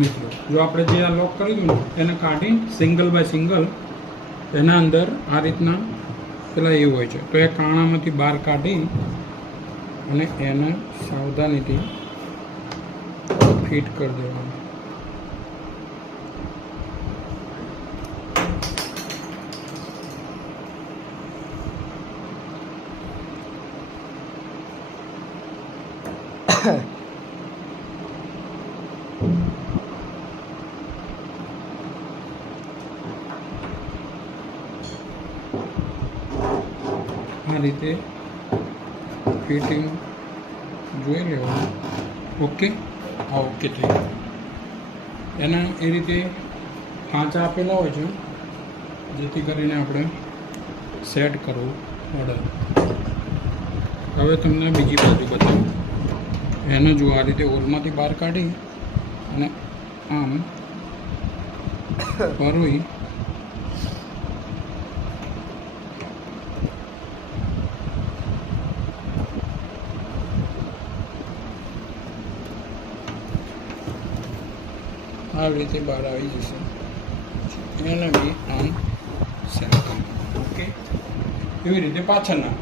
મિત્રો જો આપણે જે આ લોક કરી દઉં એને કાઢી સિંગલ બાય સિંગલ એના અંદર આ રીતના પેલા એવું હોય છે, તો એ કાણામાંથી બહાર કાઢી અને એને સાવધાનીથી ફિટ કરી દેવાનું. આ રીતે ફિટિંગ જોઈ લેવાનું. ઓકે, હા ઓકે થઈ ગયું. એના એ રીતે ખાંચા આપેલા હોય છે જેથી કરીને આપણે સેટ કરવું પડે. હવે તમને બીજી બાજુ બતાવું. એને જો આ રીતે ઓલમાંથી બહાર કાઢી અને આમ ફરવી આવી રીતે બહાર આવી જશે. એને બી આમ સેટ કરવું. ઓકે, એવી રીતે પાછળના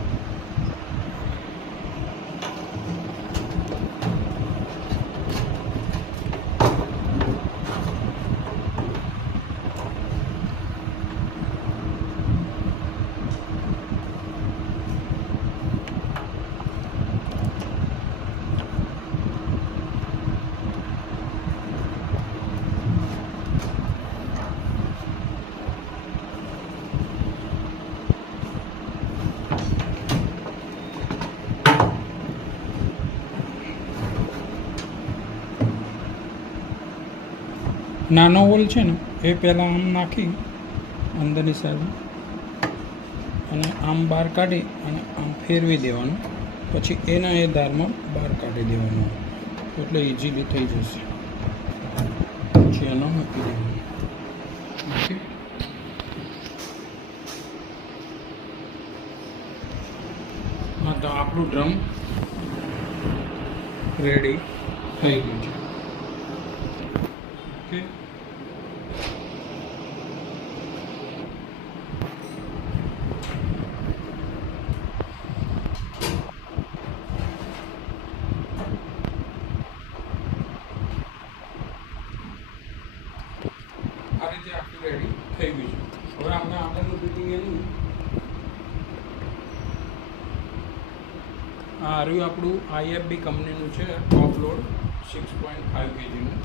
નાનો હોલ છે ને એ પહેલાં આમ નાખી અંદરની સાઈડ અને આમ બહાર કાઢી અને આમ ફેરવી દેવાનું. પછી એના એ ધારમાં બહાર કાઢી દેવાનું, એટલે ઇઝીલી થઈ જશે. પછી એનો મૂકી દેવાનું. ઓકે, હા, તો આપણું ડ્રમ રેડી થઈ ગયું છે. ઓકે, આ રીતે આખું રેડી થઈ ગયું છે. હવે આપણે આગળનું ફિટિંગ એનું આ રહ્યું આપણું IFB કંપનીનું છે ટોપ લોડ 6.5 kgનું.